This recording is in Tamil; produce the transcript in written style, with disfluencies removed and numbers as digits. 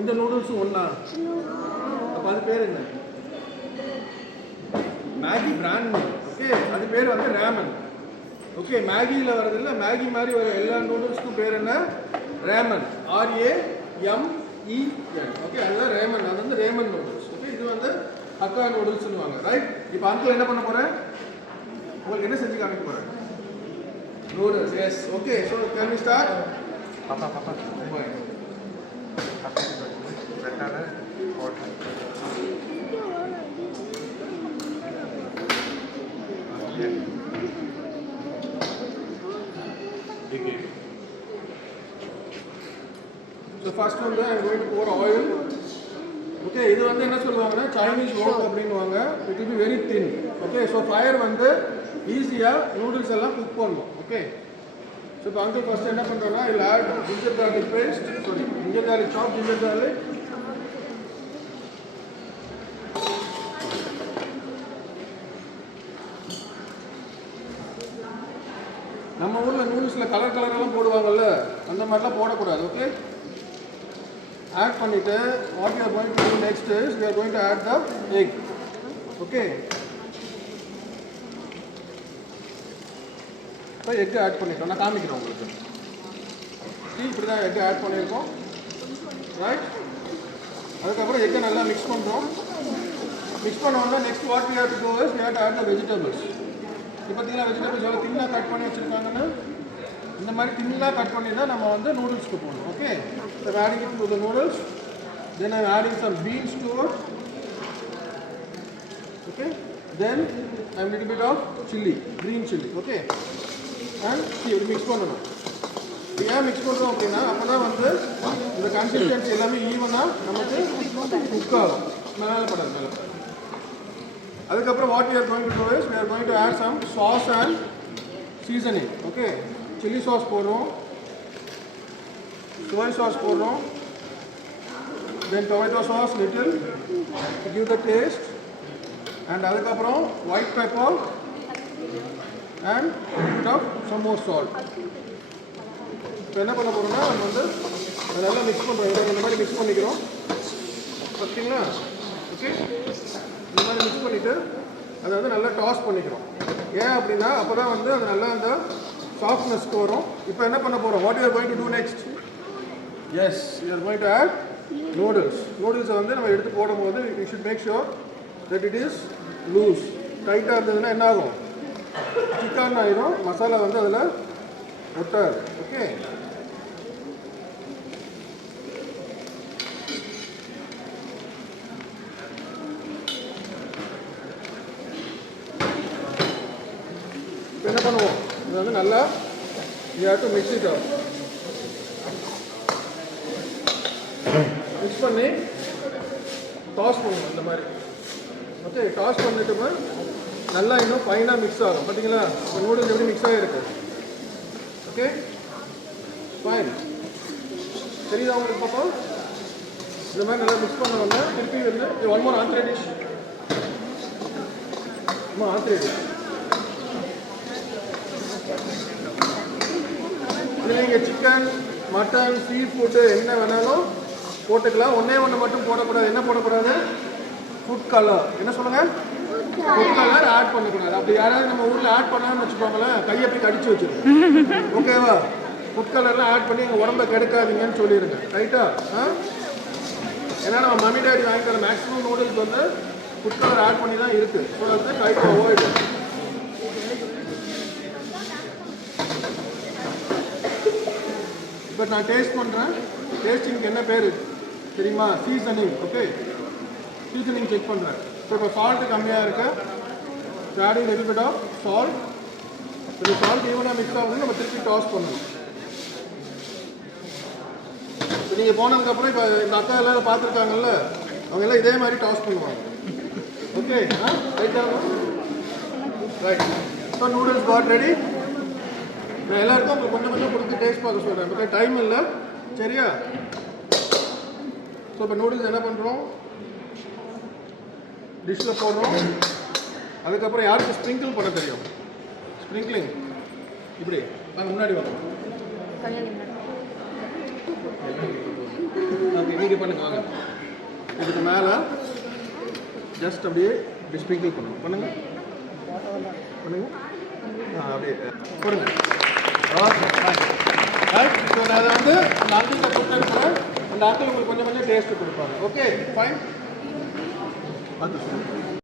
இந்த நூடுல்ஸும் ஒன்றா? அப்போ அது பேர் என்ன? Maggi brand name. ஓகே, அது பேர் வந்து ரேமன். ஓகே, மேகியில் வரதில்ல, மேகி மாதிரி வர எல்லா நூடுல்ஸ்க்கும் பேர் என்ன? ரேமன். RAMEN. ஓகே, அதுதான் ரேமன். அது வந்து ரேமன் நூடுல்ஸ். ஓகே, இது வந்து ஹக்கா நூடுல்ஸ் சொல்லுவாங்க. ரைட். இப்போ அங்கிள் என்ன பண்ண போகிறேன்? உங்களுக்கு என்ன செஞ்சு காமிக்க போகிறேன்? Noodles. Yes. Okay, so can we start? பாப்பா So first one I am going to pour oil. Okay, இது வந்து என்ன சொல்லுவாங்கன்னா Chinese wok அப்படினுவாங்க. It will be very thin. Okay, so fire வந்து ஈஸியா நூடுல்ஸ் எல்லாம் குக் பண்ணணும். Okay. So இப்போ அங்கிள் ஃபர்ஸ்ட் என்ன பண்றோம்னா I'll add ginger garlic paste. Sorry, ginger garlic chop, ginger garlic. நம்ம ஊர்ல நூடுல்ஸ்ல கலர் கலரெல்லாம் போடுவாங்கல்ல, அந்த மாதிரிலாம் போடக்கூடாது. ஓகே, ஆட் பண்ணிட்டு what we are going to do next is we are going to add the egg. Okay, இப்போ எக் ஆட் பண்ணிட்டோம். நான் காமிக்கிறேன் உங்களுக்கு. இப்படி தான் எக் ஆட் பண்ணியிருக்கோம். ரைட். அதுக்கப்புறம் எக்கை நல்லா மிக்ஸ் பண்ணுறோம். மிக்ஸ் பண்ணோம்னா next what we have to do is we have to add the vegetables. இப்போ பார்த்தீங்கன்னா வெஜிடபிள்ஸ் எவ்வளோ தின்னாக கட் பண்ணி வச்சுருக்காங்கன்னு, இந்த மாதிரி தின்னாக கட் பண்ணி தான் நம்ம வந்து நூடுல்ஸ்க்கு போடணும். Okay, so I'm adding it to the noodles. Then I'm adding some beans to it. Okay, then I'm little bit of chili, green chili. Okay, and see mix பண்ணணும். ஏன் மிக்ஸ் பண்ணுறோம் அப்படின்னா அப்போ தான் வந்து இந்த கன்சிஸ்டன்சி எல்லாமே ஈவனாக நமக்கு குக் ஆகும். மேலே படாது. அதுக்கப்புறம் what we are going to do is we are going to add some sauce and seasoning. Okay, chili sauce போடுறோம், soy sauce போடுறோம், then tomato sauce little to give the taste, and அதுக்கப்புறம் white pepper and bit of some more salt. இப்போ என்ன பண்ண போகிறோம்னா நம்ம வந்து நல்லா மிக்ஸ் பண்ணுறோம். இந்த மாதிரி மிக்ஸ் பண்ணிக்கிறோம் பார்த்தீங்களா? ஓகே, இந்த மாதிரி மிக்ஸ் பண்ணிவிட்டு அதை வந்து நல்லா டாஸ் பண்ணிக்கிறோம். ஏன் அப்படின்னா அப்போ தான் வந்து அது நல்லா அந்த சாஃப்ட்னஸ்க்கு வரும். இப்போ என்ன பண்ண போகிறோம்? What you are going to do next? Yes, you are going to add noodles. நூடுல்ஸை வந்து நம்ம எடுத்து போடும்போது you should make sure that it is loose. டைட்டாக இருந்ததுன்னா என்ன ஆகும்? சிக்கன் ஆகிடும், மசாலா வந்து அதில் ஒட்டாது. ஓகே, என்ன பண்ணுவோம்? இது வந்து நல்லா you have to mix it up. Mix பண்ணி டாஸ் பண்ணுவோம் இந்த மாதிரி. ஓகே, டாஸ் பண்ணிட்டு நல்லா இன்னும் ஃபைனாக மிக்ஸ் ஆகும். பார்த்தீங்களா இப்போ நூடுல்ஸ் எப்படி மிக்ஸ் ஆகிருக்கு? Okay, fine. தெரியுதா உங்களுக்கு? பார்ப்போம். இந்த மாதிரி நல்லா மிக்ஸ் பண்ணோம்னா திருப்பி வந்து one more Andre dish. Andre dish நீங்கள் சிக்கன், மட்டன், சீ ஃபுட்டு என்ன வேணாலும் போட்டுக்கலாம். ஒன்றே ஒன்று மட்டும் போடக்கூடாது. என்ன போடக்கூடாது? Food colour. என்ன சொல்லுங்கள்? ஃபுட் கலர் ஆட் பண்ணக்கூடாது. அப்படி யாராவது நம்ம ஊரில் ஆட் பண்ணான்னு வச்சுக்கோங்களேன், கையை போய் கடிச்சு வச்சுருக்கோம். ஓகேவா? ஃபுட் கலர்லாம் ஆட் பண்ணி எங்கள் உடம்பை கெடுக்காதீங்கன்னு சொல்லிடுங்க. ரைட்டா? ஏன்னா நம்ம மம்மி டேடி வாங்கி தர மேக்ஸிமம் நூடுல்ஸ் வந்து ஃபுட் கலர் ஆட் பண்ணி தான் இருக்குது. ஸோ வந்து ட்ரை டு அவாய்ட். இப்போ நான் டேஸ்ட் பண்ணுறேன். டேஸ்டிங்க்கு என்ன பேர் தெரியுமா? சீசனிங். ஓகே, சீசனிங் செக் பண்ணுறேன். ஸோ இப்போ சால்ட்டு கம்மியாக இருக்கு. Adding little bit of salt. இந்த சால்ட் ஈவனாக மிக்ஸ் ஆகுது. நம்ம திருப்பி டாஸ் பண்ணணும். இப்போ நீங்கள் போனதுக்கப்புறம் இப்போ இந்த அக்கா எல்லோரும் பார்த்துருக்காங்கல்ல, அவங்க எல்லாம் இதே மாதிரி டாஸ் பண்ணுவாங்க. ஓகே, ரைட்டாக right. So noodles got ready. நான் எல்லாருக்கும் உங்களுக்கு கொஞ்சம் கொஞ்சம் கொடுத்து டேஸ்ட் பார்க்க சொல்கிறேன். இப்போ டைம் இல்லை, சரியா? ஸோ இப்போ நூடுல்ஸ் என்ன பண்ணுறோம்? டிஷ்ஷில் போடுறோம். அதுக்கப்புறம் யாருக்கு ஸ்ப்ரிங்கிள் பண்ண தெரியும்? ஸ்ப்ரிங்க்லிங் இப்படி நாங்கள் முன்னாடி வரோம். ஓகே நீங்கள் பண்ணுங்க வாங்க. இதுக்கு மேலே ஜஸ்ட் அப்படியே ஸ்ப்ரிங்கிள் பண்ணுங்க பண்ணுங்க பண்ணுங்க அப்படியே கொடுங்க. Okay right. இப்போ நான் அதை வந்து அந்த ஆங்கிள்கிட்ட கொடுத்துருக்குறேன். அந்த ஆங்கிள் உங்களுக்கு கொஞ்சம் கொஞ்சம் டேஸ்ட்டு கொடுப்பாங்க. Okay fine. அது